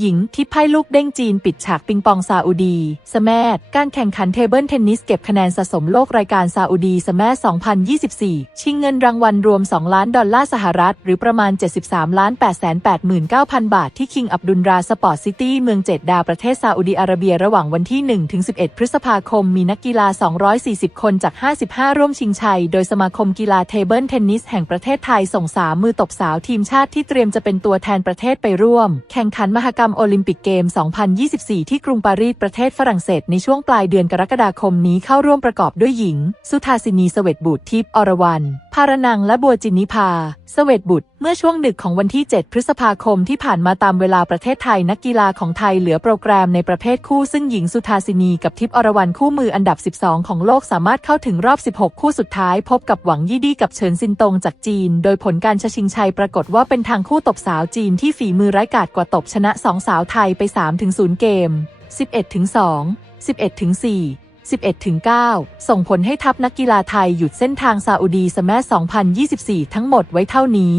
หญิงทิพไพ่ลูกเด้งจีนปิดฉากปิงปองซาอุดีสแมดการแข่งขันเทเบิลเทนนิสเก็บคะแนนสะสมโลกรายการซาอุดีสแมด2024 ชิงเงินรางวัลรวม 2 ล้านดอลลาร์สหรัฐ หรือประมาณ 73ล้าน889,000 บาทที่คิงอับดุลราสปอร์ตซิตี้เมืองเจดดาประเทศซาอุดีอาระเบียระหว่างวันที่ 1-11 พฤษภาคม มีนักกีฬา 240 คนจาก 55 ร่วมชิงชัย โดยสมาคมกีฬาเทเบิลเทนนิสแห่งประเทศไทยส่งสามมือตบสาวทีมชาติที่เตรียมจะเป็นตัวแทนประเทศไปร่วม แข่งขันมหกรรมโอลิมปิกเกม 2024 ที่กรุงปารีสประเทศฝรั่งเศสในช่วงปลายเดือนกรกฎาคมนี้เข้าร่วมประกอบด้วยหญิง สุธาสินีสเวตบุตรทิพย์อรวรรณภารนังและบัวจินิพาสเวตบุตร มื่อช่วงดึกของวันที่ 7 พฤษภาคมที่ผ่านมาตามเวลาประเทศไทย นักกีฬาของไทยเหลือโปรแกรมในประเภทคู่ซึ่งหญิงสุธาสินีกับทิพย์อรวรรณคู่มืออันดับ 12 ของโลกสามารถเข้าถึงรอบ 16 คู่สุดท้าย พบกับหวังยี่ดีกับเฉินซินตงจากจีน โดยผลการชชิงชัยปรากฏว่าเป็นทางคู่ตบสาวจีนที่ฝีมือร้ายกาจกว่าตบชนะ 2 สาวไทยไป 3-0 เกม 11-2 11-4 11-9 ส่งผลให้ทัพนักกีฬาไทยหยุดเส้นทางซาอุดีสแมส2024 ทั้งหมดไว้เท่านี้